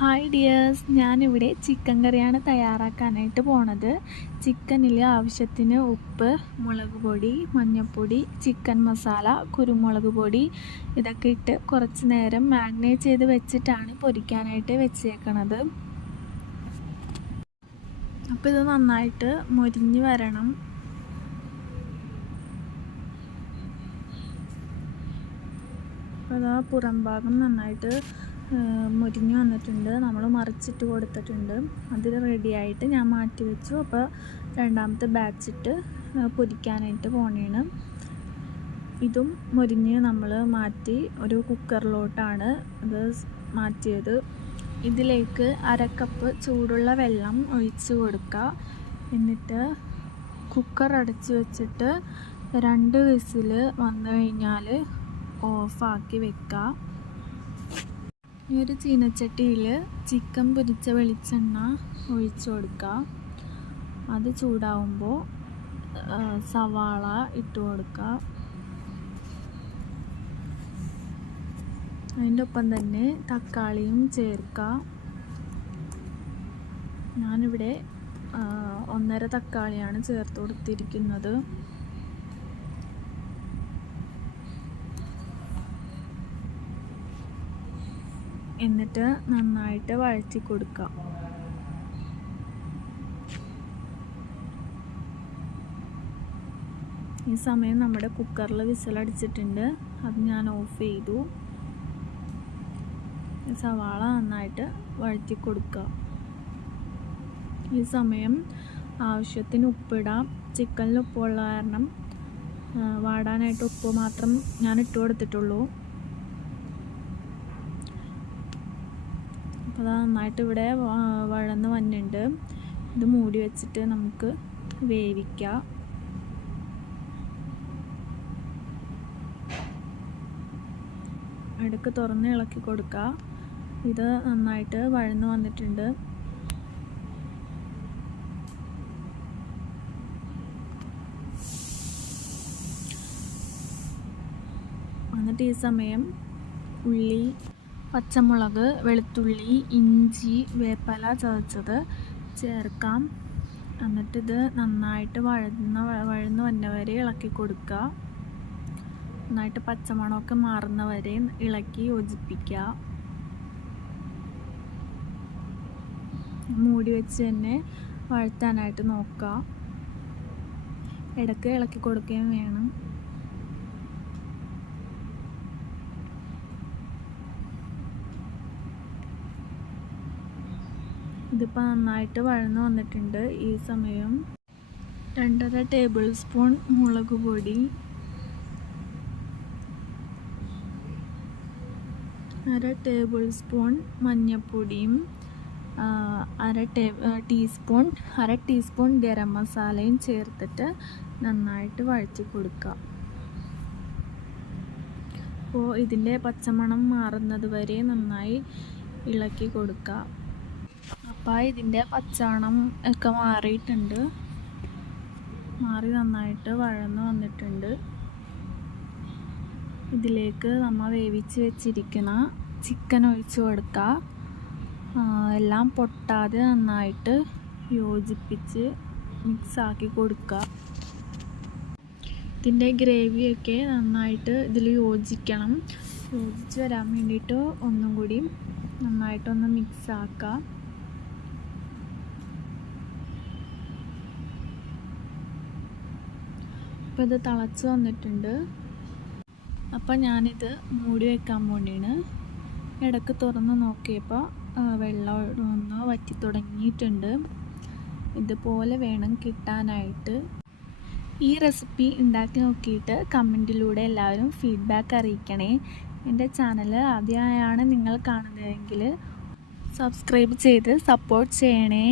Hi dears ഞാനിവിടെ chicken കറിയാണ് തയ്യാറാക്കാനായിട്ട് പോണത്. ചിക്കനിൽ ആവശ്യത്തിന് ഉപ്പ് മുളക് പൊടി മഞ്ഞൾപ്പൊടി ചിക്കൻ മസാല കുരുമുളക് പൊടി ഇതൊക്കെ ഇട്ട് കുറച്ച് നേരം മാഗ്നേറ്റ് ചെയ്ത് വെച്ചിട്ടാണ് പൊരിക്കാനായിട്ട് വെച്ചേക്കണത്. അപ്പോൾ ഇത് നന്നായിട്ട് മൊരിഞ്ഞ് വരണം. അപ്പോൾ അതാ പുറം ഭാഗം നന്നായിട്ട് മുരിഞ്ഞു വന്നിട്ടുണ്ട്. നമ്മൾ മറിച്ചിട്ട് കൊടുത്തിട്ടുണ്ട്. അതിൽ റെഡിയായിട്ട് ഞാൻ മാറ്റി വെച്ചു. അപ്പോൾ രണ്ടാമത്തെ ബാച്ചിട്ട് പൊരിക്കാനായിട്ട് പോണേണ്. ഇതും മുരിഞ്ഞ് നമ്മൾ മാറ്റി ഒരു കുക്കറിലോട്ടാണ് ഇത് മാറ്റിയത്. ഇതിലേക്ക് അരക്കപ്പ് ചൂടുള്ള വെള്ളം ഒഴിച്ച് കൊടുക്കുക എന്നിട്ട് കുക്കർ അടച്ച് വെച്ചിട്ട് രണ്ട് വിസിൽ വന്നു കഴിഞ്ഞാൽ ഓഫാക്കി വെക്കുക ഈ ഒരു ചീനച്ചട്ടിയിൽ ചിക്കൻ പൊരിച്ച വെളിച്ചെണ്ണ ഒഴിച്ചു കൊടുക്കുക അത് ചൂടാവുമ്പോൾ സവാള ഇട്ട് കൊടുക്കുക അതിന്റെ ഒപ്പം തന്നെ തക്കാളിയും ചേർക്കുക ഞാനിവിടെ ഒന്നര തക്കാളിയാണ് ചേർത്ത് കൊടുത്തിരിക്കുന്നത്. എന്നിട്ട് നന്നായിട്ട് വഴറ്റി കൊടുക്കാം ഈ സമയം നമ്മുടെ കുക്കറിൽ വിസിലടിച്ചിട്ടുണ്ട് അത് ഞാൻ ഓഫ് ചെയ്തു. സവാള നന്നായിട്ട് വഴറ്റി കൊടുക്കുക. ഈ സമയം ആവശ്യത്തിന് ഉപ്പിടാം. ചിക്കനിൽ ഉപ്പുള്ള കാരണം വാടാനായിട്ട് ഉപ്പ് മാത്രം ഞാൻ ഇട്ട് കൊടുത്തിട്ടുള്ളൂ. അപ്പോൾ അത് നന്നായിട്ട് ഇവിടെ വഴന്ന് വന്നിട്ടുണ്ട്. ഇത് മൂടി വെച്ചിട്ട് നമുക്ക് വേവിക്കാം. ഇടയ്ക്ക് തുറന്ന് ഇളക്കി കൊടുക്കുക ഇത് നന്നായിട്ട് വഴന്ന് വന്നിട്ടുണ്ട്. എന്നിട്ട് ഈ സമയം ഉള്ളി പച്ചമുളക് വെളുത്തുള്ളി ഇഞ്ചി വേപ്പല ചതച്ചത് ചേർക്കാം. എന്നിട്ടിത് നന്നായിട്ട് വഴന്ന വഴന്ന് വന്നവരെ ഇളക്കി കൊടുക്കുക. നന്നായിട്ട് പച്ചമണമൊക്കെ മാറുന്നവരെ ഇളക്കി യോജിപ്പിക്കുക. മൂടി വെച്ച് തന്നെ വഴറ്റാനായിട്ട് നോക്കുക. ഇടയ്ക്ക് ഇളക്കി കൊടുക്കുകയും വേണം. ഇതിപ്പോൾ നന്നായിട്ട് വഴന്ന് വന്നിട്ടുണ്ട്. ഈ സമയം രണ്ടര ടേബിൾ സ്പൂൺ മുളക് പൊടി അര ടേബിൾ സ്പൂൺ മഞ്ഞൾപ്പൊടിയും അര ടേ ടീസ്പൂൺ അര ടീസ്പൂൺ ഗരം മസാലയും ചേർത്തിട്ട് നന്നായിട്ട് വഴറ്റി കൊടുക്കുക അപ്പോൾ ഇതിന്റെ പച്ചമണം മാറുന്നത് വരെ നന്നായി ഇളക്കി കൊടുക്കുക അപ്പോൾ ഇതിന്റെ പച്ചാണം ഒക്കെ മാറിയിട്ടുണ്ട്. മാറി നന്നായിട്ട് വഴന്ന് വന്നിട്ടുണ്ട്. ഇതിലേക്ക് നമ്മൾ വേവിച്ച് വെച്ചിരിക്കുന്ന ചിക്കൻ ഒഴിച്ച് കൊടുക്കുക എല്ലാം പൊട്ടാതെ നന്നായിട്ട് യോജിപ്പിച്ച് മിക്സാക്കി കൊടുക്കുക ഇതിന്റെ ഗ്രേവിയൊക്കെ നന്നായിട്ട് ഇതിൽ യോജിക്കണം. യോജിച്ച് വരാൻ വേണ്ടിയിട്ട് ഒന്നും കൂടി നന്നായിട്ടൊന്ന് മിക്സ് അപ്പോൾ ഇത് തിളച്ച് വന്നിട്ടുണ്ട്. അപ്പോൾ ഞാനിത് മൂടി വെക്കാൻ വേണ്ടിയാണ് ഇടയ്ക്ക് തുറന്ന് നോക്കിയപ്പോൾ വെള്ളം ഒന്ന് വറ്റി തുടങ്ങിയിട്ടുണ്ട്. ഇതുപോലെ വേണം കിട്ടാനായിട്ട്. ഈ റെസിപ്പി ഉണ്ടാക്കി നോക്കിയിട്ട് കമന്റിലൂടെ എല്ലാവരും ഫീഡ്ബാക്ക് അറിയിക്കണേ. എന്റെ ചാനൽ ആദ്യമായാണ് നിങ്ങൾ കാണുന്നതെങ്കിൽ സബ്സ്ക്രൈബ് ചെയ്ത് സപ്പോർട്ട് ചെയ്യണേ.